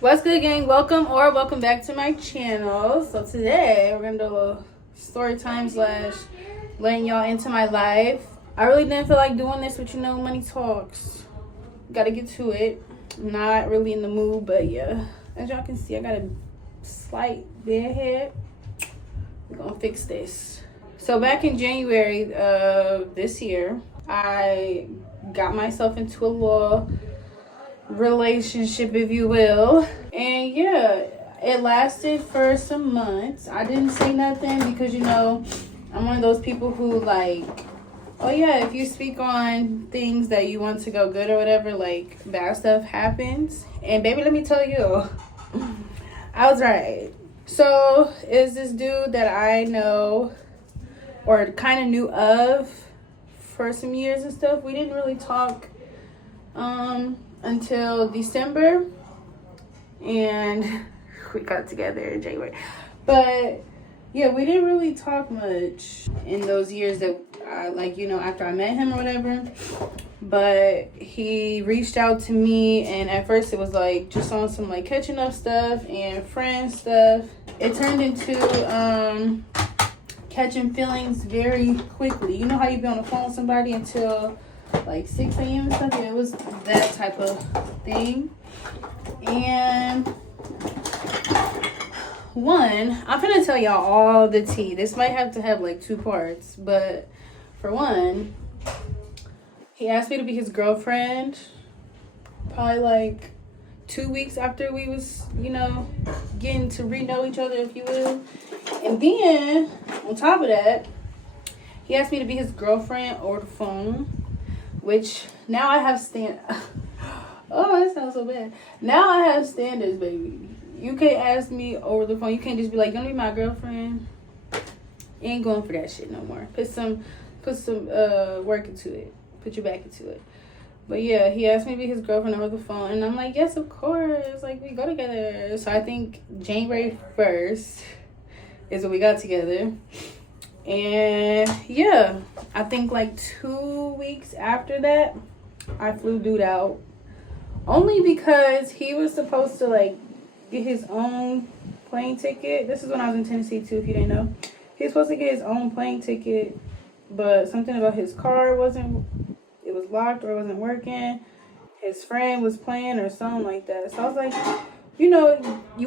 What's good, gang? Welcome back to my channel. So today we're gonna do a little story time slash letting y'all into my life. I really didn't feel like doing this, but money talks. Gotta get to it. Not really in the mood, but yeah, as y'all can see, I got a slight bad head. We're gonna fix this. So back in January of this year, I got myself into a little relationship, if you will, and yeah, it lasted for some months. I didn't say nothing because I'm one of those people who oh yeah, if you speak on things that you want to go good or whatever, like bad stuff happens. And baby, let me tell you, I was right. So is this dude that I know or kind of knew of for some years and stuff. We didn't really talk until December, and we got together in January. But yeah, we didn't really talk much in those years that after I met him or whatever. But he reached out to me, and at first it was just on some catching up stuff and friend stuff. It turned into catching feelings very quickly. You know how you be on the phone with somebody until 6 a.m. and stuff? Yeah, it was that type of thing. And I'm gonna tell y'all all the tea. This might have to have 2 parts, but for one, he asked me to be his girlfriend probably 2 weeks after we was, getting to re-know each other, if you will. And then on top of that, he asked me to be his girlfriend over the phone, which now I have oh, that sounds so bad. Now I have standards, baby. You can't ask me over the phone. You can't just be like, you gonna be my girlfriend? Ain't going for that shit no more. Put some work into it. Put your back into it. But yeah, he asked me to be his girlfriend over the phone, and I'm like, yes, of course. We go together. So I think January 1st is when we got together. And yeah, I think 2 weeks after that, I flew dude out. Only because he was supposed to get his own plane ticket. This is when I was in Tennessee too, if you didn't know. He was supposed to get his own plane ticket, but something about his car it was locked or it wasn't working. His friend was playing or something like that. So I was like, you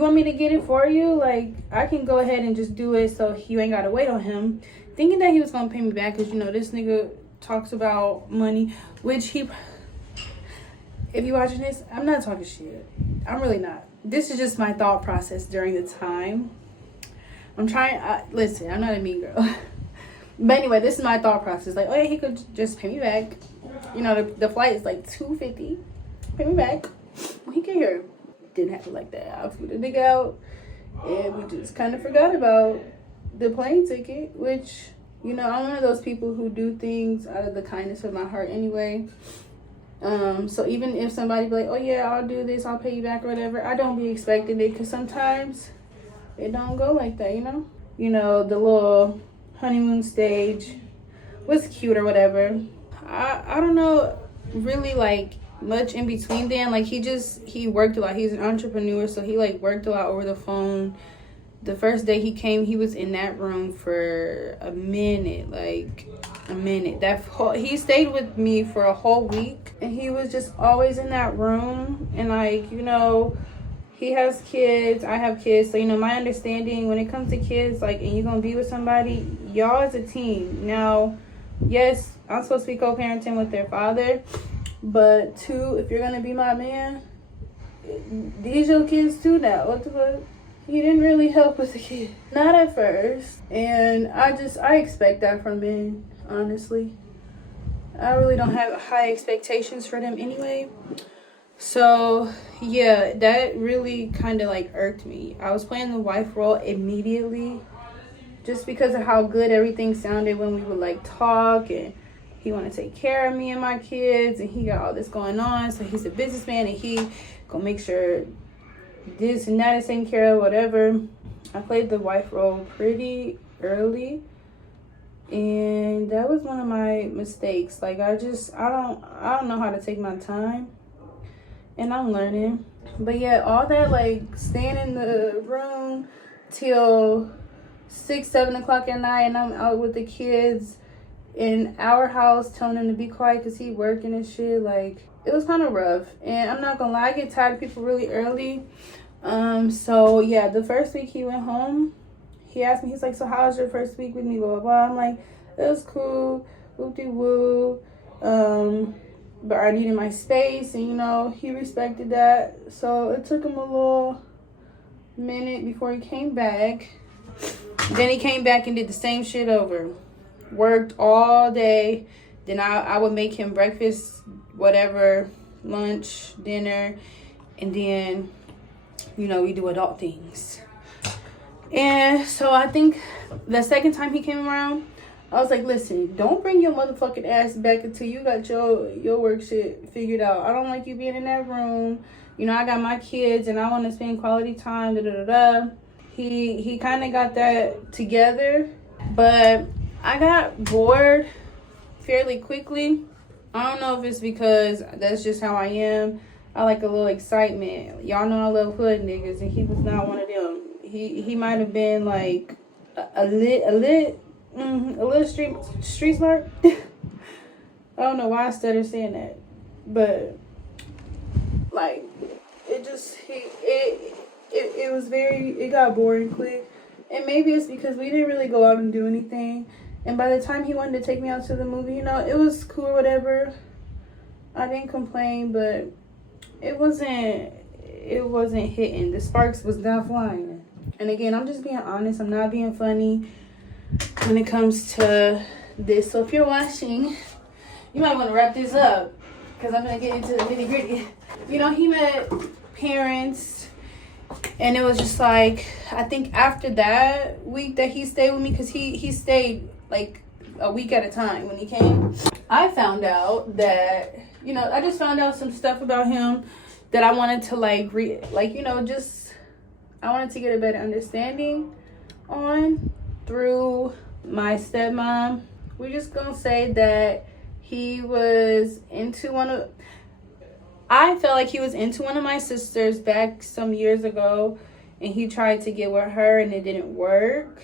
want me to get it for you? I can go ahead and just do it so you ain't got to wait on him. Thinking that he was going to pay me back because, this nigga talks about money, which if you watching this, I'm not talking shit. I'm really not. This is just my thought process during the time. Listen, I'm not a mean girl. But anyway, this is my thought process. Oh yeah, he could just pay me back. The flight is $250. Pay me back when he get here. Didn't happen like that. I flew the nigga out, and we just kind of forgot about the plane ticket, which, I'm one of those people who do things out of the kindness of my heart anyway. So even if somebody be like, oh yeah, I'll do this, I'll pay you back or whatever, I don't be expecting it, because sometimes it don't go like that, the little honeymoon stage was cute or whatever. I don't know really much in between then. He worked a lot. He's an entrepreneur, so he worked a lot over the phone. The first day he came, he was in that room for a minute. He stayed with me for a whole week, and he was just always in that room. And he has kids, I have kids, so my understanding when it comes to kids, and you're gonna be with somebody, y'all as a team. Now, yes, I'm supposed to be co-parenting with their father, but 2, if you're gonna be my man, these your kids too now. What the fuck? He didn't really help with the kid. Not at first. And I expect that from men, honestly. I really don't have high expectations for them anyway. So yeah, that really kind of irked me. I was playing the wife role immediately, just because of how good everything sounded when we would talk, and he want to take care of me and my kids, and he got all this going on. So he's a businessman, and he gonna make sure this and that is taken care of, whatever. I played the wife role pretty early, and that was one of my mistakes. I don't know how to take my time, and I'm learning. But yeah, all that like staying in the room till 6-7 o'clock at night, and I'm out with the kids in our house telling him to be quiet because he working and shit. Like, it was kind of rough. And I'm not gonna lie, I get tired of people really early. So yeah, the first week he went home, he asked me, he's like, so how was your first week with me, blah blah blah. I'm like, it was cool, whoop-de-woo. But I needed my space, and you know, he respected that. So it took him a little minute before he came back. Then he came back and did the same shit over. Worked all day. Then I would make him breakfast, whatever, lunch, dinner, and then, you know, we do adult things. And so I think the second time he came around, I was like, listen, don't bring your motherfucking ass back until you got your work shit figured out. I don't like you being in that room. You know, I got my kids and I want to spend quality time, da-da-da-da. He kind of got that together, but I got bored fairly quickly. I don't know if it's because that's just how I am. I like a little excitement. Y'all know I love hood niggas, and he was not one of them. He might have been like a little street smart. I don't know why I started saying that, but like it was it got boring quick, and maybe it's because we didn't really go out and do anything. And by the time he wanted to take me out to the movie, you know, it was cool or whatever. I didn't complain, but it wasn't hitting. The sparks was not flying. And again, I'm just being honest. I'm not being funny when it comes to this. So if you're watching, you might want to wrap this up because I'm going to get into the nitty gritty. You know, he met parents, and it was just like, I think after that week that he stayed with me, because he stayed like a week at a time when he came, I found out that, you know, I just found out some stuff about him that I wanted to I wanted to get a better understanding on through my stepmom. We're just gonna say that he was into I felt like he was into one of my sisters back some years ago, and he tried to get with her and it didn't work.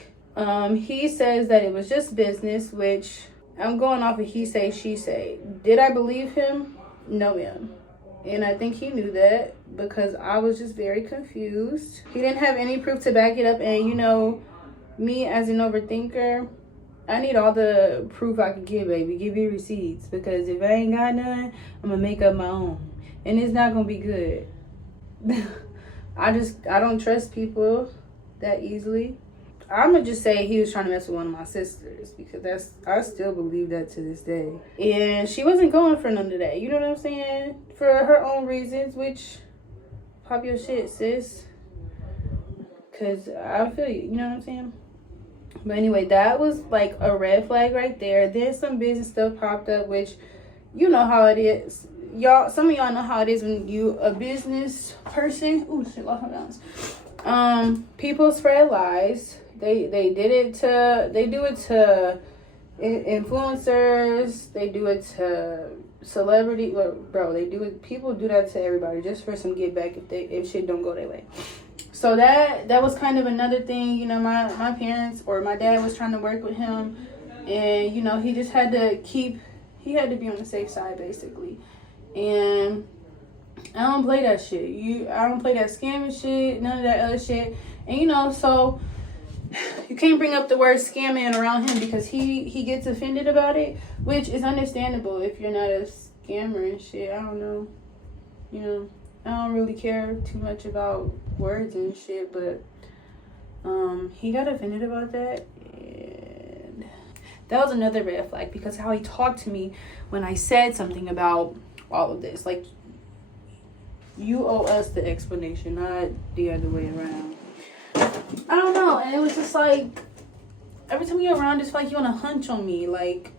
He says that it was just business, which I'm going off of he say, she say. Did I believe him? No, ma'am. And I think he knew that because I was just very confused. He didn't have any proof to back it up. And, you know, me as an overthinker, I need all the proof I can get, baby. Give me receipts. Because if I ain't got none, I'm going to make up my own. And it's not going to be good. I don't trust people that easily. I'm going to just say he was trying to mess with one of my sisters, because I still believe that to this day. And she wasn't going for none of that. You know what I'm saying? For her own reasons, which, pop your shit, sis. Because I feel you. You know what I'm saying? But anyway, that was like a red flag right there. Then some business stuff popped up, which you know how it is. Y'all, some of y'all know how it is when you a business person. Ooh, shit, lost my balance. People spread lies. They do it to influencers. They do it to celebrity. Bro, they do it. People do that to everybody just for some get back if shit don't go their way. So that was kind of another thing. You know, my parents or my dad was trying to work with him, and you know, he just had to be on the safe side basically. And I don't play that shit. I don't play that scamming shit, none of that other shit. And you know, so you can't bring up the word scamming around him because he gets offended about it, which is understandable if you're not a scammer and shit. I don't know. You know, I don't really care too much about words and shit, but he got offended about that. And that was another red flag, because how he talked to me when I said something about all of this. Like, you owe us the explanation, not the other way around. I don't know. And it was just like, every time you're around, it's like you want to hunch on me. Like,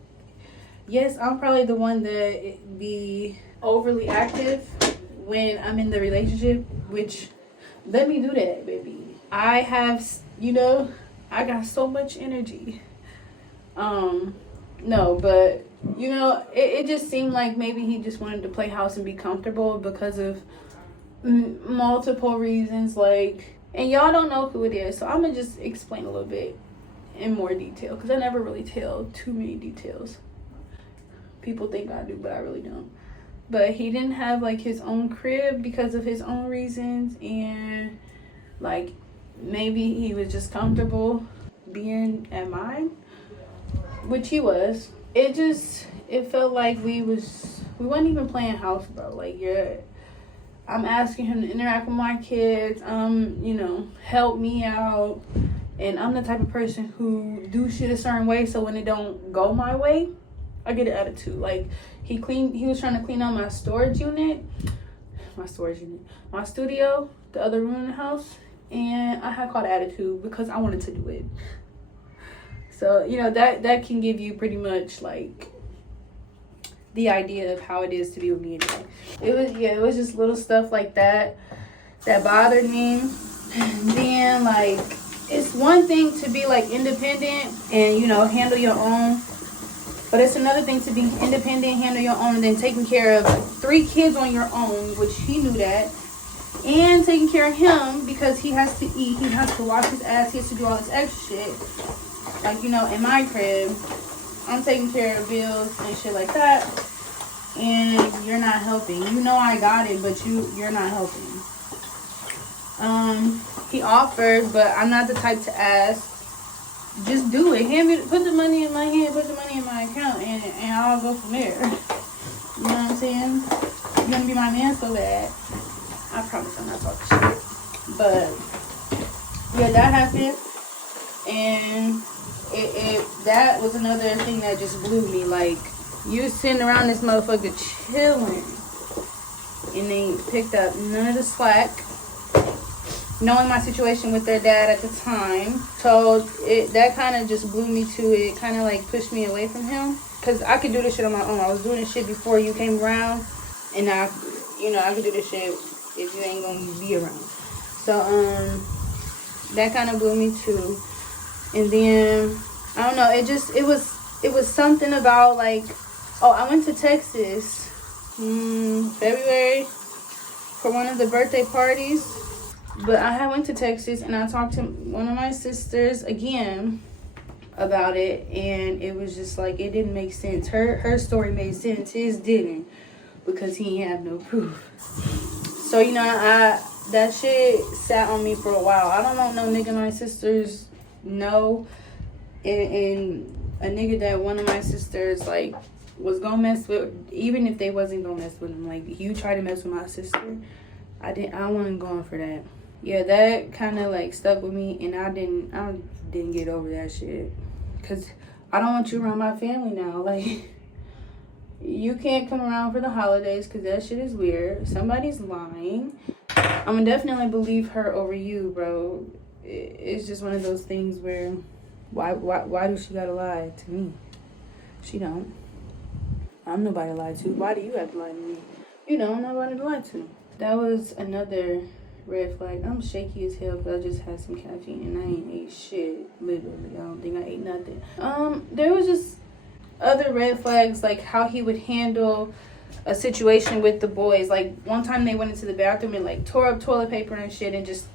yes, I'm probably the one that be overly active when I'm in the relationship, which, let me do that, baby. I have, you know, I got so much energy. No, but, you know, it just seemed like maybe he just wanted to play house and be comfortable because of multiple reasons, like, and y'all don't know who it is, so I'm gonna just explain a little bit in more detail, because I never really tell too many details. People think I do, but I really don't. But he didn't have like his own crib because of his own reasons, and like maybe he was just comfortable being at mine, which he was. It felt like we wasn't even playing house, bro. Like, I'm asking him to interact with my kids, help me out. And I'm the type of person who do shit a certain way, so when it don't go my way, I get an attitude. Like, he was trying to clean out my studio, the other room in the house, and I had caught attitude because I wanted to do it. So, that can give you pretty much like the idea of how it is to be with me anyway. It was just little stuff like that bothered me. And then, like, it's one thing to be like independent and handle your own, but it's another thing to be independent, handle your own, and then taking care of like 3 kids on your own, which he knew that, and taking care of him because he has to eat, he has to wash his ass, he has to do all this extra shit. Like, in my crib, I'm taking care of bills and shit like that, and you're not helping. I got it, but you're not helping. He offered, but I'm not the type to ask. Just do it. Put the money in my hand, put the money in my account, and I'll go from there. You know what I'm saying? You're gonna be my man so bad. I promise I'm not talking shit. But yeah, that happened, and that was another thing that just blew me. Like, you sitting around this motherfucker chilling, and they picked up none of the slack, knowing my situation with their dad at the time. So that kind of just blew me to it. Kind of like pushed me away from him, because I could do this shit on my own. I was doing this shit before you came around, and now I could do this shit if you ain't gonna be around. So that kind of blew me too. And then I don't know, it was something about like, I went to Texas February for one of the birthday parties. But I went to Texas and I talked to one of my sisters again about it, and it was just like, it didn't make sense. Her story made sense, his didn't, because he ain't have no proof. So that shit sat on me for a while. I don't want no nigga my sisters know, and a nigga that one of my sisters like was gonna mess with, even if they wasn't gonna mess with him. Like, you try to mess with my sister, I wasn't going for that. Yeah, that kind of like stuck with me, and I didn't get over that shit, because I don't want you around my family now. Like, you can't come around for the holidays because that shit is weird. Somebody's lying. I'm gonna definitely believe her over you, bro. It's just one of those things where why does she gotta lie to me? She don't. I'm nobody to lie to. Why do you have to lie to me? I'm nobody to lie to. That was another red flag. I'm shaky as hell because I just had some caffeine and I ain't ate shit. Literally, I don't think I ate nothing. There was just other red flags, like how he would handle a situation with the boys. Like, one time they went into the bathroom and like tore up toilet paper and shit, and just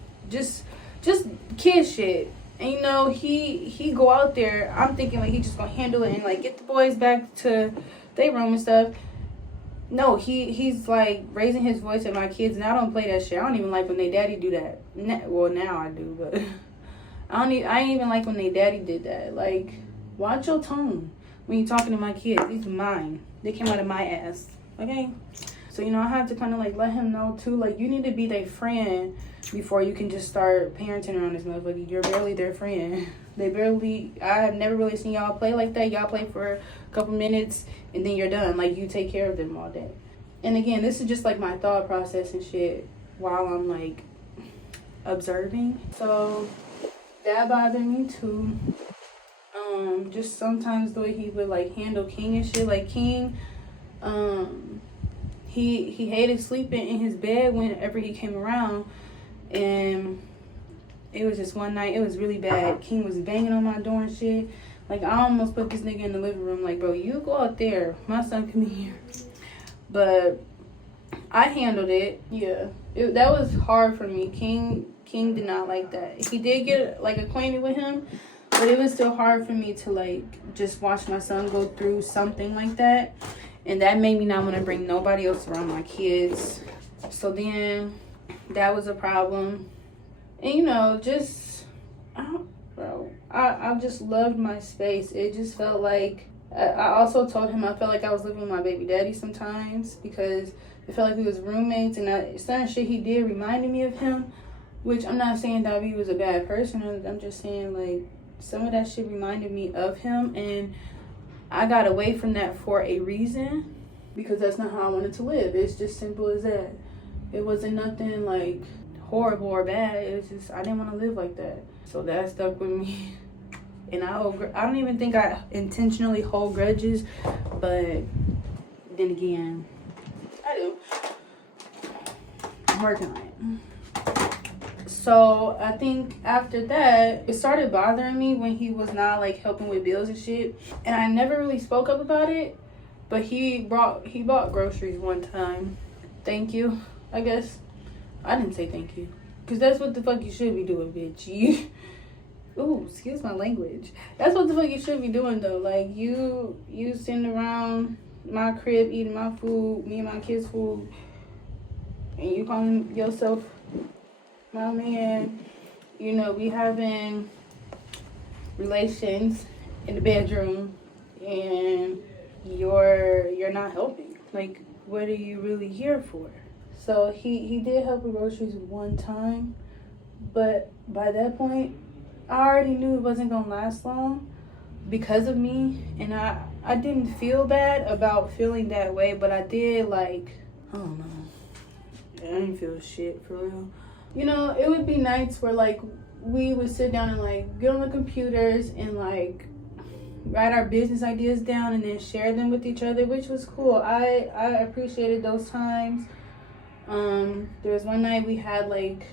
kid shit. And he go out there, I'm thinking like he just gonna handle it and like get the boys back to their room and stuff. No, he's like raising his voice at my kids, and I don't play that shit. I don't even like when they daddy do that. Well, now I do, but I ain't even like when they daddy did that. Like, watch your tone when you talking to my kids. These are mine. They came out of my ass. Okay? So, I have to kind of like let him know too, like, you need to be their friend before you can just start parenting around this motherfucker. You're barely their friend. I have never really seen y'all play like that. Y'all play for a couple minutes and then you're done. Like, you take care of them all day. And again, this is just like my thought process and shit while I'm like observing. So that bothered me too. Just sometimes the way he would like handle King and shit. Like, King, he hated sleeping in his bed whenever he came around, and it was just one night, it was really bad. King was banging on my door and shit. Like, I almost put this nigga in the living room. Like, bro, you go out there. My son can be here. But I handled it. Yeah, that was hard for me. King did not like that. He did get like acquainted with him, but it was still hard for me to like just watch my son go through something like that, and that made me not want to bring nobody else around my kids. So then that was a problem, and you know, just I just loved my space. It just felt like I also told him I felt like I was living with my baby daddy sometimes, because it felt like we was roommates, and certain shit he did reminded me of him, which I'm not saying that he was a bad person. I'm just saying like some of that shit reminded me of him, and I got away from that for a reason, because that's not how I wanted to live. It's just simple as that. It wasn't nothing like horrible or bad. It was just I didn't want to live like that. So that stuck with me. And I don't even think I intentionally hold grudges, but then again, I do. I'm working on it. So I think after that, it started bothering me when he was not like helping with bills and shit. And I never really spoke up about it, but he bought groceries one time. Thank you, I guess. I didn't say thank you, because that's what the fuck you should be doing, bitch. Ooh, excuse my language. That's what the fuck you should be doing though. Like you sitting around my crib eating my food, me and my kids' food, and you calling yourself my man. You know, we having relations in the bedroom, and you're not helping. Like, what are you really here for? So he did help with groceries one time, but by that point, I already knew it wasn't gonna last long because of me, and I didn't feel bad about feeling that way, but I did like, I don't know, I didn't feel shit for real. You know, it would be nights where like we would sit down and like get on the computers and like write our business ideas down and then share them with each other, which was cool. I appreciated those times. There was one night we had like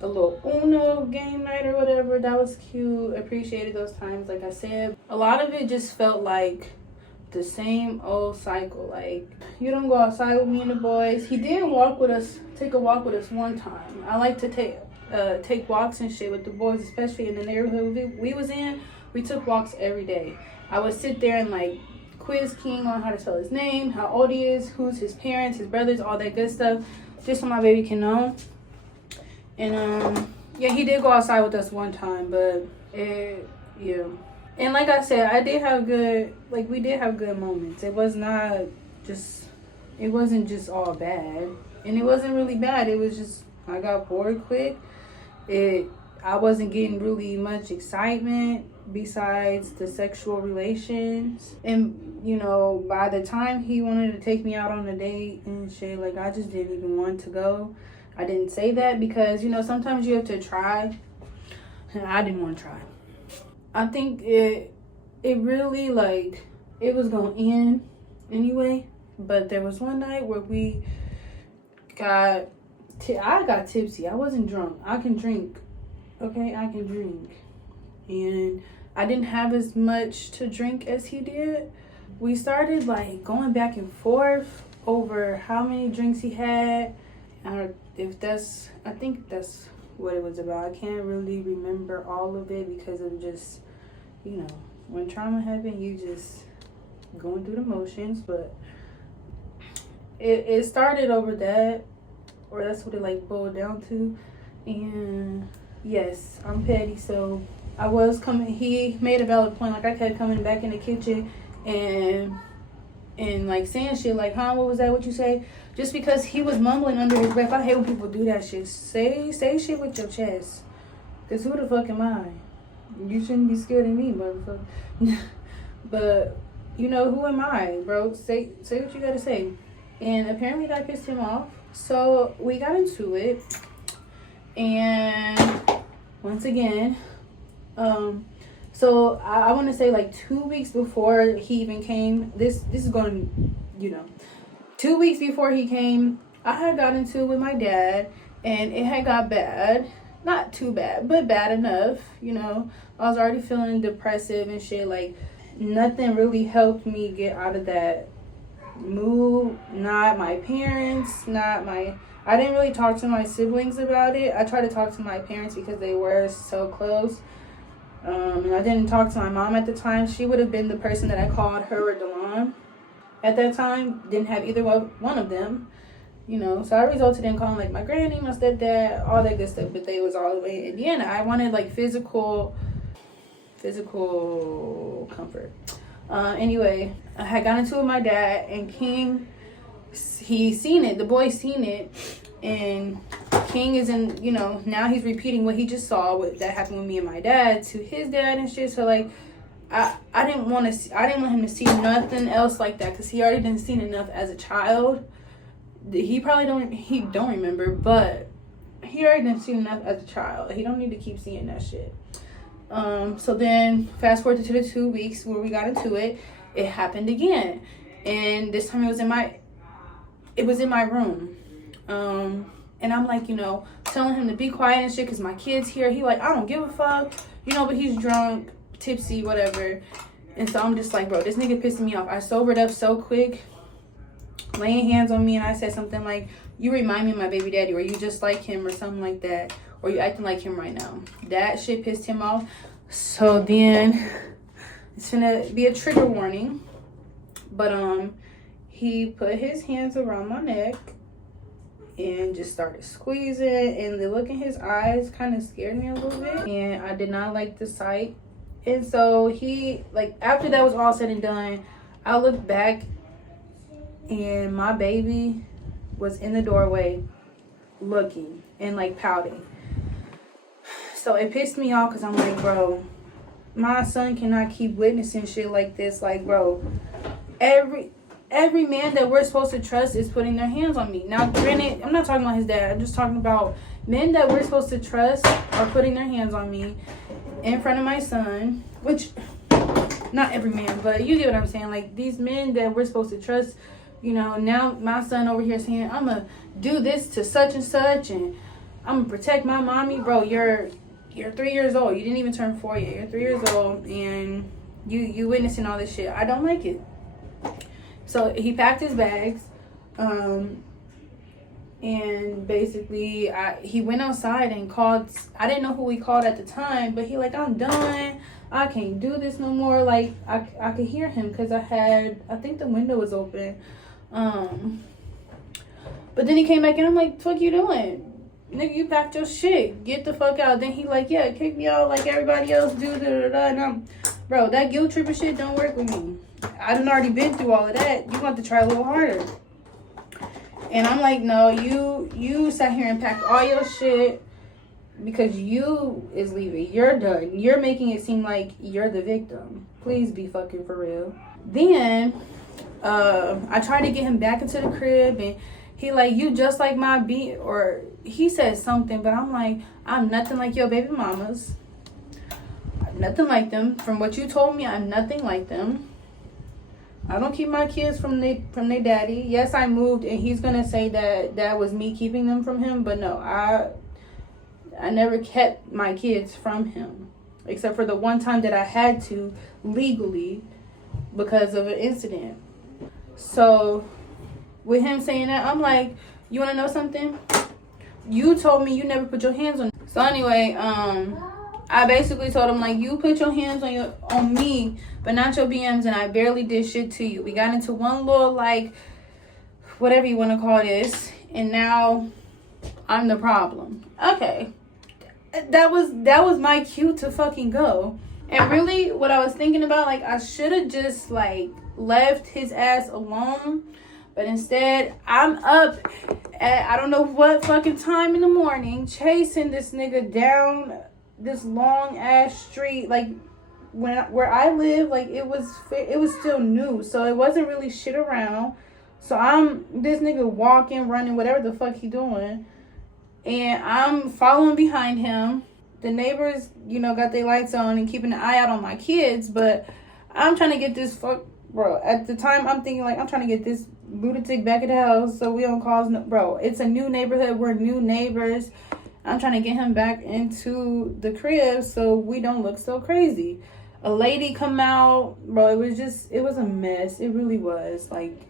a little Uno game night or whatever. That was cute. Appreciated those times. Like I said, a lot of it just felt like the same old cycle. Like, you don't go outside with me and the boys. He did take a walk with us one time. I like to take walks and shit with the boys, especially in the neighborhood we was in. We took walks every day. I would sit there and like quiz King on how to spell his name, how old he is, who's his parents, his brothers, all that good stuff, just so my baby can know. And yeah, he did go outside with us one time, but yeah. And like I said, we did have good moments. It wasn't just all bad. And it wasn't really bad. It was just, I got bored quick. I wasn't getting really much excitement besides the sexual relations. And, you know, by the time he wanted to take me out on a date and shit, like, I just didn't even want to go. I didn't say that because, you know, sometimes you have to try. And I didn't want to try. I think it really, like, it was going to end anyway. But there was one night where I got tipsy. I wasn't drunk. I can drink. Okay, I can drink. And I didn't have as much to drink as he did. We started, like, going back and forth over how many drinks he had. I think that's what it was about. I can't really remember all of it because of just, you know, when trauma happened, you just going through the motions. But it started over that, or that's what it like boiled down to. And yes, I'm petty, so I was coming. He made a valid point. Like, I kept coming back in the kitchen and like saying shit like, huh, what was that, what you say? Just because he was mumbling under his breath. I hate when people do that shit. Say shit with your chest. Because who the fuck am I? You shouldn't be scared of me, motherfucker. But, you know, who am I, bro? Say what you gotta say. And apparently that pissed him off. So we got into it. And once again, so I want to say like 2 weeks before he even came, this is going, you know, 2 weeks before he came, I had got into it with my dad, and it had got bad. Not too bad, but bad enough, you know. I was already feeling depressive and shit. Like, nothing really helped me get out of that mood, not my parents, I didn't really talk to my siblings about it. I tried to talk to my parents because they were so close. And I didn't talk to my mom at the time. She would have been the person that I called, her or Delon. At that time, didn't have either one of them. You know, so I resulted in calling like my granny, my stepdad, all that good stuff. But they was all the way in Indiana. I wanted like physical comfort. Anyway, I had gotten into it with my dad, and King, he seen it. The boy seen it, and King is in. You know, now he's repeating what he just saw. What that happened with me and my dad to his dad and shit. So like, I didn't want him to see nothing else like that, because he already didn't seen enough as a child. He don't remember, but he already didn't see enough as a child. He don't need to keep seeing that shit. So then fast forward to the 2 weeks where we got into it, it happened again. And this time it was in my room. And I'm like, you know, telling him to be quiet and shit, because my kid's here. He like, I don't give a fuck, you know, but he's drunk, tipsy, whatever. And so I'm just like, bro, this nigga pissing me off. I sobered up so quick, laying hands on me, and I said something like, you remind me of my baby daddy, or you just like him, or something like that, or you acting like him right now. That shit pissed him off. So then it's gonna be a trigger warning, but he put his hands around my neck and just started squeezing, and the look in his eyes kind of scared me a little bit, and I did not like the sight. And so he, like, after that was all said and done, I looked back, and my baby was in the doorway looking and like pouting. So it pissed me off, because I'm like, bro, my son cannot keep witnessing shit like this. Like, bro, every man that we're supposed to trust is putting their hands on me. Now, granted, I'm not talking about his dad. I'm just talking about men that we're supposed to trust are putting their hands on me in front of my son, which, not every man, but you get what I'm saying. Like, these men that we're supposed to trust, you know, now my son over here saying, I'm going to do this to such and such, and I'm going to protect my mommy. Bro, you're 3 years old. You didn't even turn 4 yet. You're 3 years old, and you witnessing all this shit. I don't like it. So he packed his bags, and basically he went outside and called. I didn't know who he called at the time, but he like, I'm done. I can't do this no more. Like, I could hear him, because I think the window was open. But then he came back, and I'm like, fuck you doing? Nigga, you packed your shit. Get the fuck out. Then he like, yeah, kick me out like everybody else do. And bro, that guilt tripping shit don't work with me. I done already been through all of that. You want to try a little harder. And I'm like, no, you sat here and packed all your shit because you is leaving. You're done. You're making it seem like you're the victim. Please be fucking for real. Then I tried to get him back into the crib, and he like, you just like my or he said something, but I'm like, I'm nothing like your baby mamas. I'm nothing like them. From what you told me, I'm nothing like them. I don't keep my kids from their daddy. Yes, I moved, and he's gonna say that was me keeping them from him, but no, I never kept my kids from him, except for the one time that I had to legally because of an incident. So with him saying that, I'm like, you want to know something? You told me you never put your hands on. So anyway, I basically told him, like, you put your hands on me, but not your BMs, and I barely did shit to you. We got into one little, like, whatever you want to call this, and now I'm the problem. Okay. That was my cue to fucking go. And really, what I was thinking about, like, I should have just, like, left his ass alone. But instead, I'm up at I don't know what fucking time in the morning, chasing this nigga down this long ass street. Like, where I live, like, it was still new, so it wasn't really shit around. So I'm this nigga walking, running, whatever the fuck he doing, and I'm following behind him. The neighbors, you know, got their lights on and keeping an eye out on my kids, but I'm trying to get this bro. At the time, I'm thinking, like, I'm trying to get this lunatic back at the house so we don't cause no, bro. It's a new neighborhood. We're new neighbors. I'm trying to get him back into the crib so we don't look so crazy. A lady come out, bro. It was a mess. It really was. Like,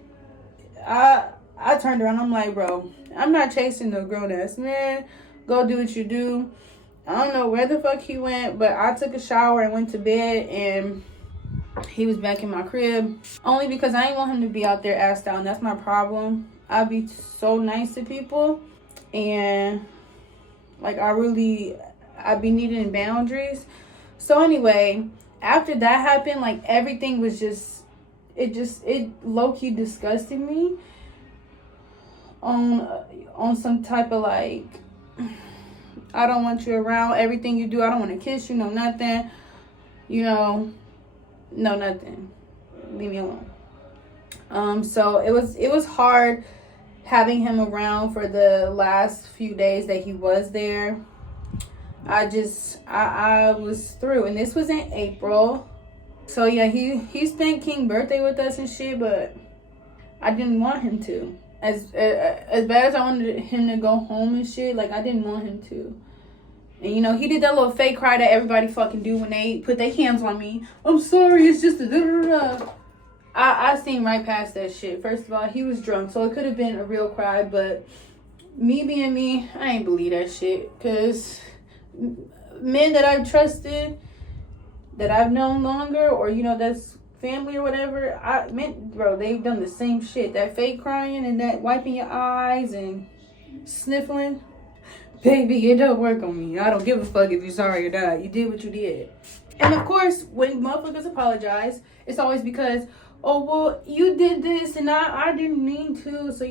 I turned around. I'm like, bro, I'm not chasing no grown ass man. Go do what you do. I don't know where the fuck he went, but I took a shower and went to bed, and he was back in my crib. Only because I didn't want him to be out there ass down. That's my problem. I be so nice to people, and like I be needing boundaries. So anyway, after that happened, like everything was just it low-key disgusted me on some type of like, I don't want you around. Everything you do, I don't want to kiss you, no nothing. No nothing. Leave me alone. So it was hard having him around for the last few days that he was there. I was through, and this was in April. So yeah, he spent King's birthday with us and shit, but I didn't want him to. As bad as I wanted him to go home and shit, like I didn't want him to. And he did that little fake cry that everybody fucking do when they put their hands on me. I'm sorry, it's just a da-da-da-da. I seen right past that shit. First of all, he was drunk, so it could have been a real cry, but me being me, I ain't believe that shit. Because men that I've trusted, that I've known longer, or that's family or whatever, bro, they've done the same shit. That fake crying and that wiping your eyes and sniffling. Baby, it don't work on me. I don't give a fuck if you're sorry or not. You did what you did. And of course, when motherfuckers apologize, it's always because, oh, well, you did this and I didn't mean to. So,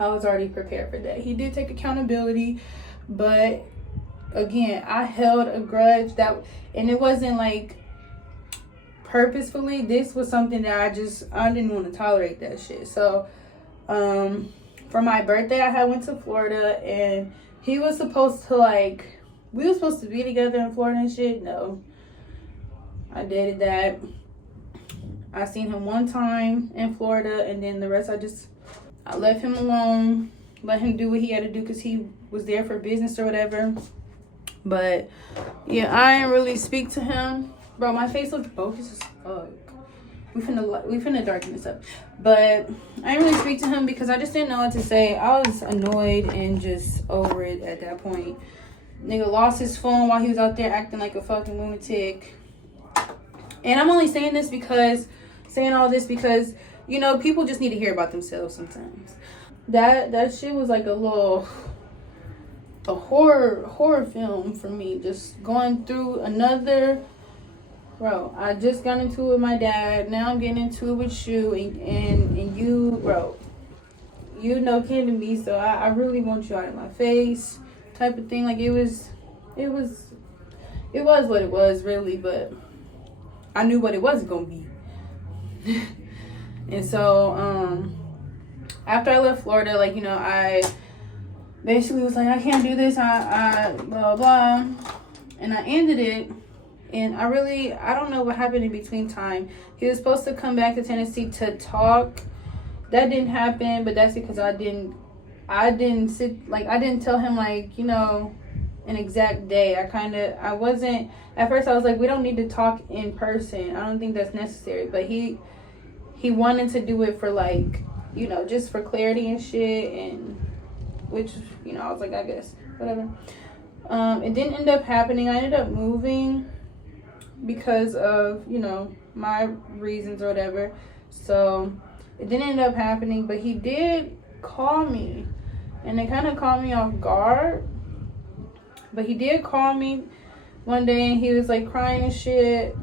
I was already prepared for that. He did take accountability, but again, I held a grudge and it wasn't like purposefully. This was something that I didn't want to tolerate that shit. So, for my birthday, I went to Florida, and he was supposed to we were supposed to be together in Florida and shit. No, I dated that. I seen him one time in Florida, and then the rest I left him alone, let him do what he had to do because he was there for business or whatever. But yeah, I didn't really speak to him. Bro, my face looks bogus as fuck. We finna darken this up. But I didn't really speak to him because I just didn't know what to say. I was annoyed and just over it at that point. Nigga lost his phone while he was out there acting like a fucking lunatic. And I'm only saying all this because, people just need to hear about themselves sometimes. That shit was like a horror film for me. Just going through another. Bro, I just got into it with my dad. Now I'm getting into it with you, and you, bro, kin to me. So I really want you out of my face, type of thing. Like it was what it was, really. But I knew what it wasn't gonna be. And so after I left Florida, I basically was like, I can't do this. I blah blah, and I ended it. And I don't know what happened in between time. He was supposed to come back to Tennessee to talk. That didn't happen, but that's because I didn't tell him an exact day. I wasn't, at first I was like, we don't need to talk in person. I don't think that's necessary. But he wanted to do it for just for clarity and shit, and which, I was like, I guess, whatever. It didn't end up happening. I ended up moving because of my reasons or whatever, so it didn't end up happening. But he did call me, and it kind of caught me off guard. But he did call me one day, and he was crying and shit.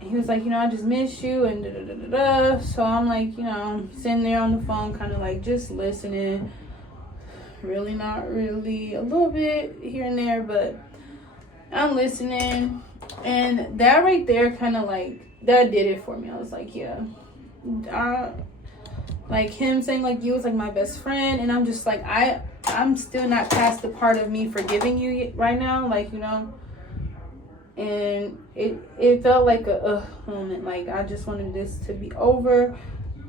And he was like, I just miss you and da da da da da. So I'm sitting there on the phone, kind of just listening, really not really, a little bit here and there, but I'm listening. And that right there kind of that did it for me. I was like, yeah, him saying you was my best friend, and I'm just I'm still not past the part of me forgiving you right now, and it felt like a moment. I just wanted this to be over,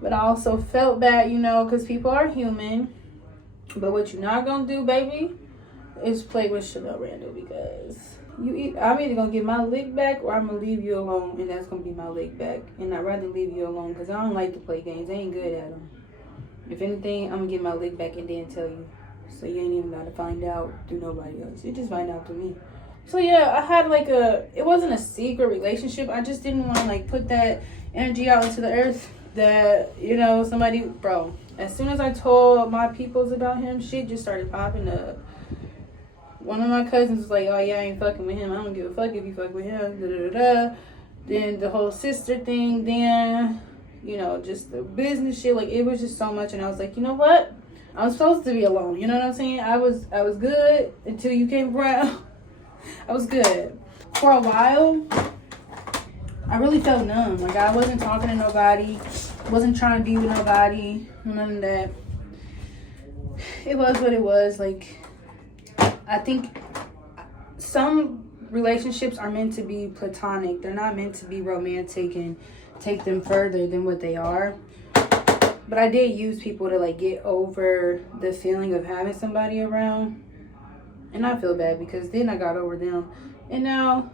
but I also felt bad, because people are human. But what you're not gonna do, baby, is play with Chanel Randall, because I'm either gonna get my lick back, or I'm gonna leave you alone, and that's gonna be my lick back. And I'd rather leave you alone, because I don't like to play games. I ain't good at them. If anything, I'm gonna get my lick back and then tell you. So you ain't even gotta find out through nobody else. You just find out through me. So yeah, I had like it wasn't a secret relationship. I just didn't want to like put that energy out into the earth that, you know, somebody, bro, as soon as I told my peoples about him, shit just started popping up. One of my cousins was like, oh yeah, I ain't fucking with him. I don't give a fuck if you fuck with him. Da, da, da, da. Then the whole sister thing, then, you know, just the business shit. Like, it was just so much. And I was like, you know what? I was supposed to be alone. You know what I'm saying? I was good until you came around. I was good. For a while, I really felt numb. Like, I wasn't talking to nobody. Wasn't trying to be with nobody. None of that. It was what it was. Like, I think some relationships are meant to be platonic. They're not meant to be romantic and take them further than what they are. But I did use people to, like, get over the feeling of having somebody around. And I feel bad because then I got over them. And now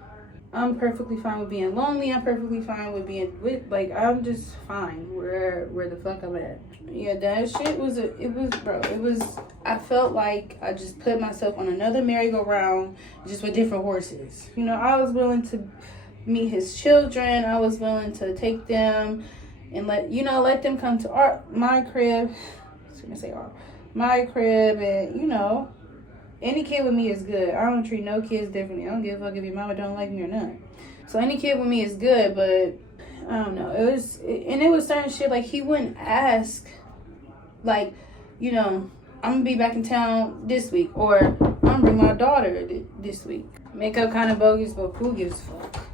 I'm perfectly fine with being lonely. I'm perfectly fine with being with, like, I'm just fine where the fuck I'm at. Yeah, that shit was, I felt like I just put myself on another merry-go-round just with different horses. You know, I was willing to meet his children. I was willing to take them and let them come to my crib. My crib, and, you know, any kid with me is good. I don't treat no kids differently. I don't give a fuck if your mama don't like me or not. So any kid with me is good, but I don't know. It was certain shit, like, he wouldn't ask, like, you know, I'm gonna be back in town this week, or I'm gonna bring my daughter this week. Makeup kind of bogus, but who gives a fuck?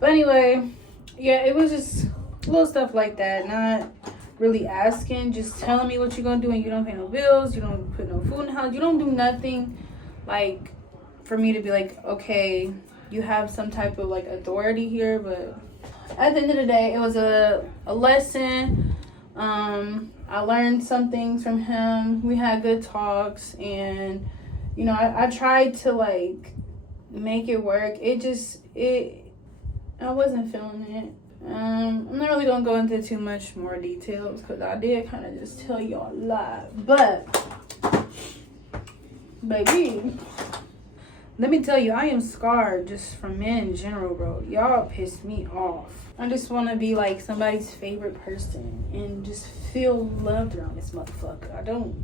But anyway, yeah, it was just little stuff like that. Not really asking, just telling me what you're gonna do, and you don't pay no bills, you don't put no food in the house, you don't do nothing, like, for me to be like, okay, you have some type of, like, authority here. But at the end of the day, it was a lesson. I learned some things from him. We had good talks, and, you know, I tried to, like, make it work. I wasn't feeling it. I'm not really gonna go into too much more details because I did kind of just tell y'all a lot. But, baby, let me tell you, I am scarred just from men in general, bro. Y'all piss me off. I just want to be like somebody's favorite person and just feel loved around this motherfucker. I don't.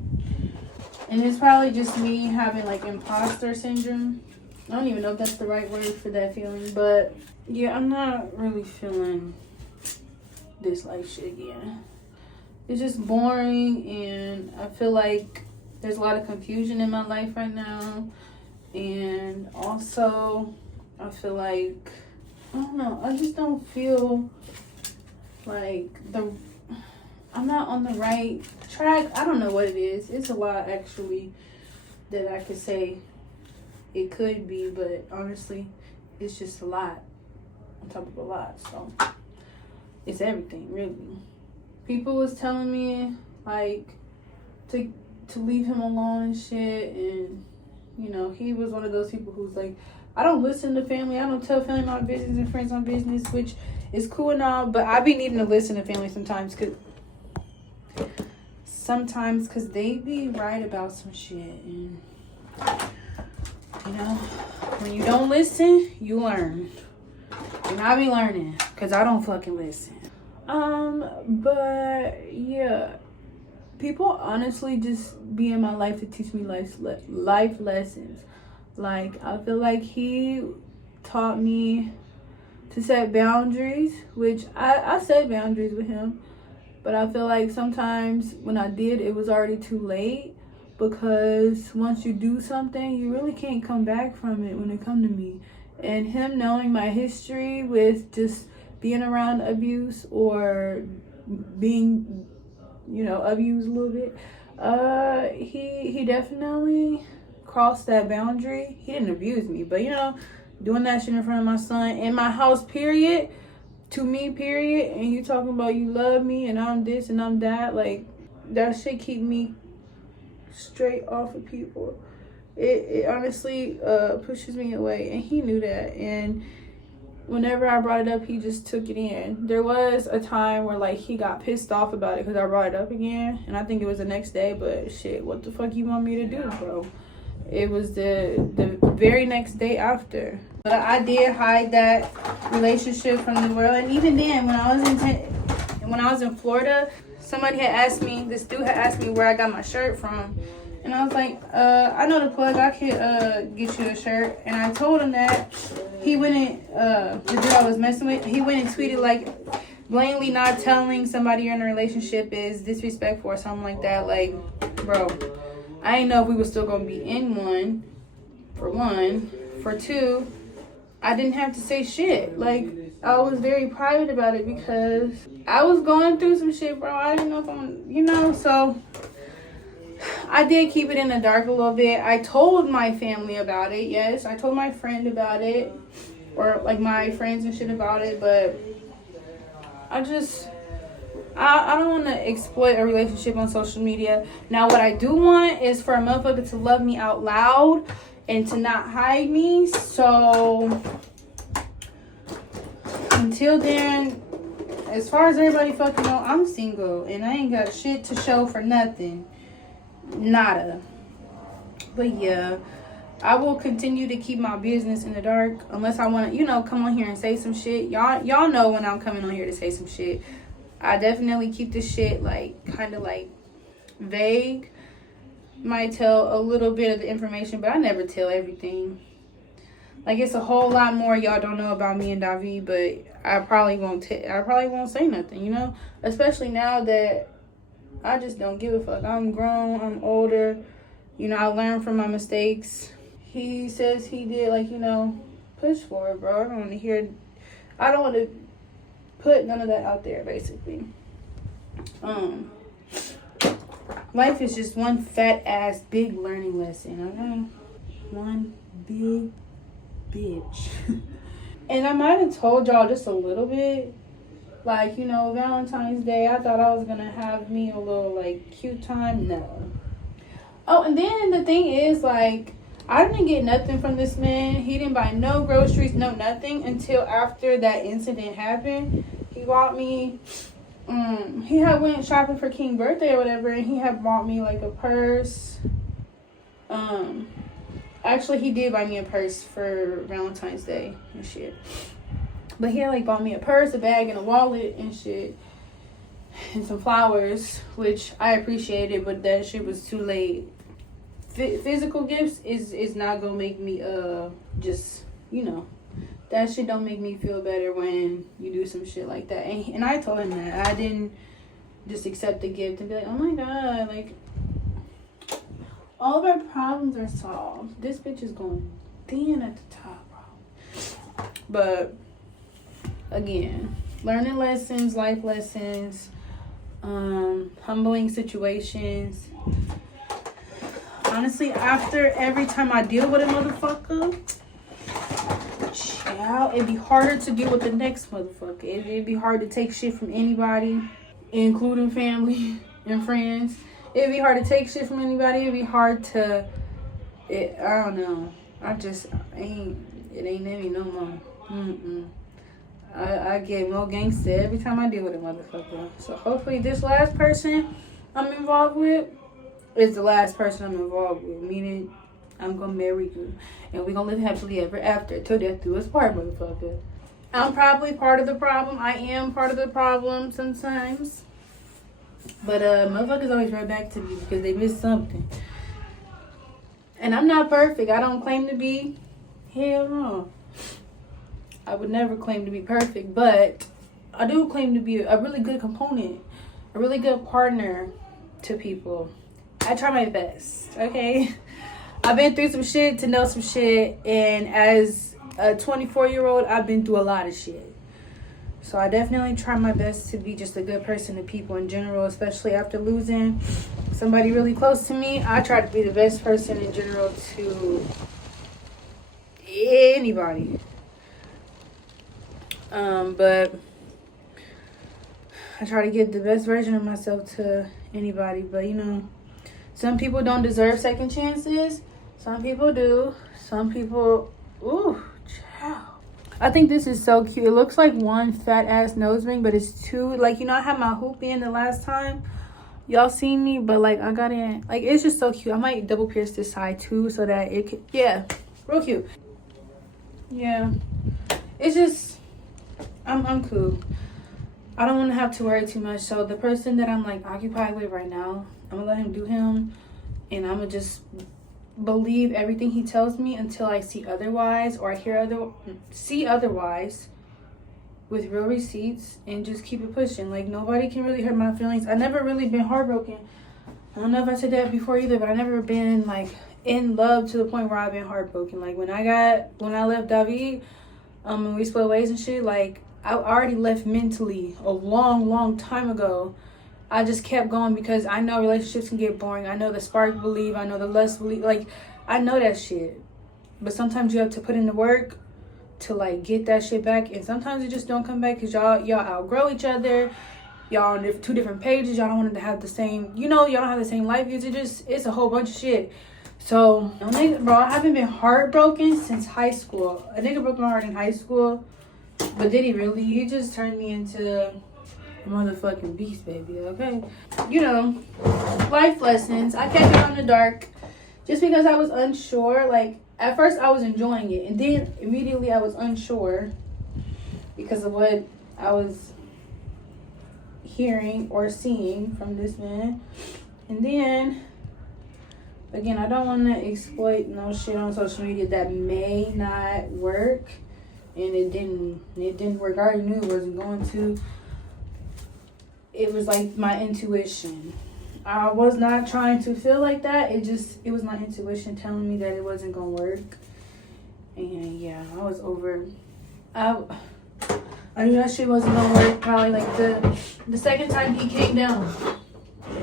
And it's probably just me having, like, imposter syndrome. I don't even know if that's the right word for that feeling, but yeah, I'm not really feeling this life shit again. It's just boring, and I feel like there's a lot of confusion in my life right now. And also, I feel like, I don't know, I just don't feel like I'm not on the right track. I don't know what it is. It's a lot, actually, that I could say it could be, but honestly, it's just a lot on top of a lot. So it's everything, really. People was telling me, like, to leave him alone and shit, and, you know, he was one of those people who's like, I don't listen to family, I don't tell family my business and friends my business, which is cool and all, but I be needing to listen to family sometimes because they be right about some shit. And, you know, when you don't listen, you learn. And I be learning because I don't fucking listen. But yeah, people honestly just be in my life to teach me life lessons. Like, I feel like he taught me to set boundaries, which I set boundaries with him. But I feel like sometimes when I did, it was already too late, because once you do something, you really can't come back from it when it come to me. And him knowing my history with just being around abuse or being, you know, abused a little bit, he definitely crossed that boundary. He didn't abuse me, but, you know, doing that shit in front of my son in my house, period, to me, period, and you talking about you love me and I'm this and I'm that, like, that shit keep me straight off of people. It honestly pushes me away, and he knew that. And whenever I brought it up, he just took it in. There was a time where like he got pissed off about it because I brought it up again, and I think it was the next day. But shit, what the fuck you want me to do, bro? It was the very next day after. But I did hide that relationship from the world, and even then, when I was in Florida, somebody had asked me. This dude had asked me where I got my shirt from. And I was like, I know the plug, I could get you a shirt. And I told him that. He went and, the dude I was messing with, he went and tweeted like, blatantly not telling somebody you're in a relationship is disrespectful or something like that. Like, bro, I didn't know if we were still going to be in one, for one. For two, I didn't have to say shit. Like, I was very private about it because I was going through some shit, bro. I didn't know if I'm, so I did keep it in the dark a little bit. I told my family about it, yes. I told my friend about it, or like my friends and shit about it, but I don't want to exploit a relationship on social media. Now, what I do want is for a motherfucker to love me out loud and to not hide me. So, until then, as far as everybody fucking know, I'm single and I ain't got shit to show for nothing. Nada. But yeah, I will continue to keep my business in the dark unless I want to, come on here and say some shit. Y'all know when I'm coming on here to say some shit. I definitely keep this shit like kind of like vague. Might tell a little bit of the information, but I never tell everything. Like, it's a whole lot more y'all don't know about me and Davi, but I probably won't say nothing, especially now that I just don't give a fuck. I'm grown. I'm older. I learned from my mistakes. He says he did, push for it, bro. I don't want to put none of that out there, basically. Life is just one fat ass big learning lesson, okay? One big bitch. And I might have told y'all just a little bit. Like, Valentine's Day, I thought I was going to have me a little, cute time. No. Oh, and then the thing is, I didn't get nothing from this man. He didn't buy no groceries, no nothing until after that incident happened. He bought me, he had went shopping for King's birthday or whatever, and he had bought me, a purse. Actually, he did buy me a purse for Valentine's Day and shit. But he had bought me a purse, a bag, and a wallet and shit. And some flowers, which I appreciated, but that shit was too late. Physical gifts is not gonna make me that shit don't make me feel better when you do some shit like that. And I told him that. I didn't just accept the gift and be like, oh my god, all of our problems are solved. This bitch is going thin at the top, bro. But again, learning lessons, life lessons, humbling situations. Honestly, after every time I deal with a motherfucker, child, it'd be harder to deal with the next motherfucker. It'd be hard to take shit from anybody, including family and friends. It'd be hard to take shit from anybody. It'd be hard to, I don't know. It ain't in me no more. I get more gangster every time I deal with a motherfucker. So hopefully this last person I'm involved with is the last person I'm involved with. Meaning I'm going to marry you. And we're going to live happily ever after. Till death do us part, motherfucker. I'm probably part of the problem. I am part of the problem sometimes. But motherfuckers always right back to me because they missed something. And I'm not perfect. I don't claim to be. Hell no. I would never claim to be perfect, but I do claim to be a really good component, a really good partner to people. I try my best, okay? I've been through some shit to know some shit, and as a 24-year-old, I've been through a lot of shit. So I definitely try my best to be just a good person to people in general, especially after losing somebody really close to me. I try to be the best person in general to anybody. But I try to give the best version of myself to anybody. But, some people don't deserve second chances. Some people do. Some people, ooh, child. I think this is so cute. It looks like one fat ass nose ring, but it's two. Like, you know, I had my hoop in the last time. Y'all seen me, but like I got in. Like, it's just so cute. I might double pierce this side too so that it could, yeah, real cute. Yeah. It's just, I'm cool. I don't want to have to worry too much. So the person that I'm like occupied with right now, I'm gonna let him do him, and I'm gonna just believe everything he tells me until I see otherwise, or I see otherwise with real receipts, and just keep it pushing. Like, nobody can really hurt my feelings. I never really been heartbroken. I don't know if I said that before either, but I never been like in love to the point where I've been heartbroken. Like, when I left David, and we split ways and shit, like, I already left mentally a long time ago. I just kept going because I know relationships can get boring. I know the spark will leave. I know the lust will leave. Like, I know that shit. But sometimes you have to put in the work to, like, get that shit back. And sometimes it just don't come back because y'all outgrow each other. Y'all on two different pages. Y'all don't want to have the same, you know, y'all don't have the same life views. It's a whole bunch of shit. So, bro, I haven't been heartbroken since high school. A nigga broke my heart in high school. But did he really? He just turned me into a motherfucking beast, baby, okay? You know, life lessons. I kept it on the dark just because I was unsure. Like, at first I was enjoying it, and then immediately I was unsure because of what I was hearing or seeing from this man. And then, again, I don't want to exploit no shit on social media that may not work. And it didn't work. I already knew it wasn't going to. It was like my intuition. I was not trying to feel like that. It was my intuition telling me that it wasn't gonna work. And yeah, I was over. I knew that shit wasn't gonna work. Probably like the second time he came down,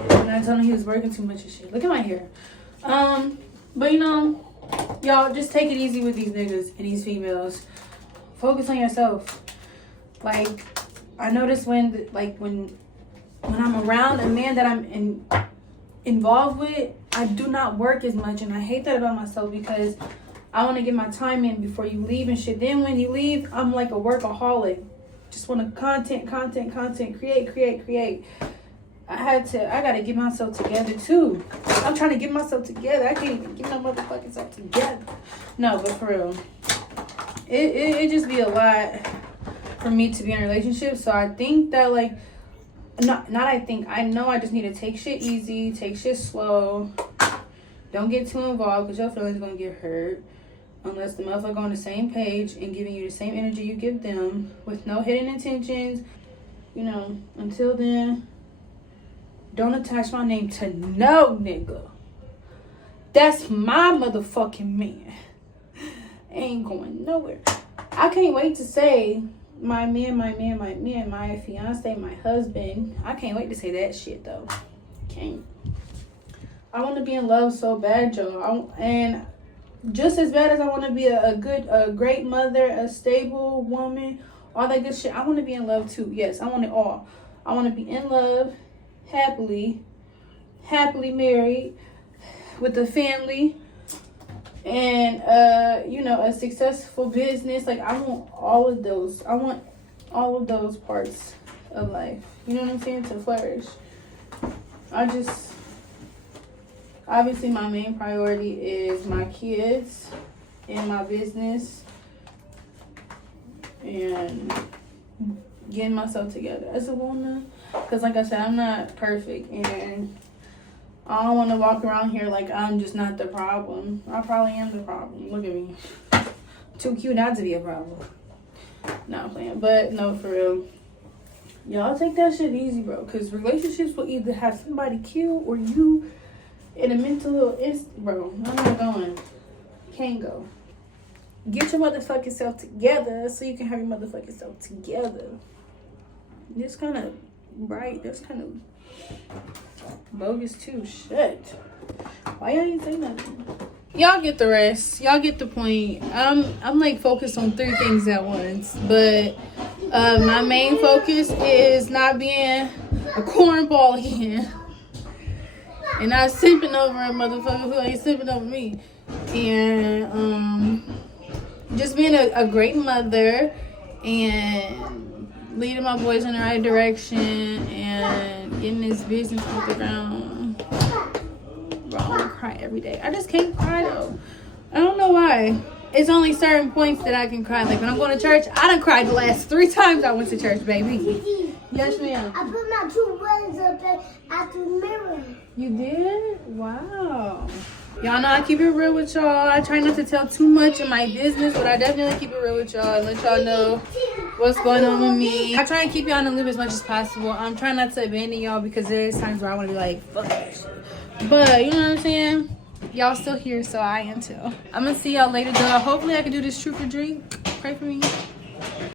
and I told him he was working too much and shit. Look at my hair. But you know, y'all just take it easy with these niggas and these females. Focus on yourself. Like, I notice when I'm around a man that I'm involved with, I do not work as much, and I hate that about myself because I want to get my time in before you leave and shit. Then when you leave, I'm like a workaholic. Just want to content, create. I gotta get myself together too. I'm trying to get myself together. I can't even get my motherfucking self together. No, but for real. It just be a lot for me to be in a relationship. So I think that, like, I know I just need to take shit easy, take shit slow. Don't get too involved because your feelings gonna get hurt. Unless the motherfucker on the same page and giving you the same energy you give them with no hidden intentions. You know, until then, don't attach my name to no nigga. That's my motherfucking man. Ain't going nowhere. I can't wait to say my man, my fiance, my husband. I can't wait to say that shit though. Can't. I want to be in love so bad, y'all. And just as bad as I want to be a great mother, a stable woman, all that good shit, I want to be in love too. Yes, I want it all. I want to be in love, happily married, with a family, and you know, a successful business. Like, I want all of those. I want all of those parts of life. You know what I'm saying? To flourish. Obviously my main priority is my kids and my business and getting myself together as a woman. Because like I said, I'm not perfect, and I don't want to walk around here like I'm just not the problem. I probably am the problem. Look at me. Too cute not to be a problem. No, I'm playing. But no, for real. Y'all take that shit easy, bro. Because relationships will either have somebody killed or you in a mental bro, I'm not going. Can't go. Get your motherfucking self together so you can have your motherfucking self together. This kind of right. That's kind of bogus too. Shit. Why y'all ain't say nothing? Y'all get the rest. Y'all get the point. I'm like focused on 3 things at once, but my main focus is not being a cornball again, and not simping over a motherfucker who ain't simping over me, and just being a great mother and leading my boys in the right direction and getting this business off the ground. Bro, I want to cry every day. I just can't cry though. I don't know why. It's only certain points that I can cry. Like when I'm going to church, I done cried the last 3 times I went to church, baby. Yes, ma'am. I put my 2 buttons up there at the mirror. You did? Wow. Y'all know I keep it real with y'all. I try not to tell too much of my business, but I definitely keep it real with y'all and let y'all know what's going on with me. I try and keep y'all in the loop as much as possible. I'm trying not to abandon y'all because there's times where I want to be like, fuck that shit. But, you know what I'm saying? Y'all still here, so I am too. I'm going to see y'all later, though. Hopefully I can do this truth or drink. Pray for me.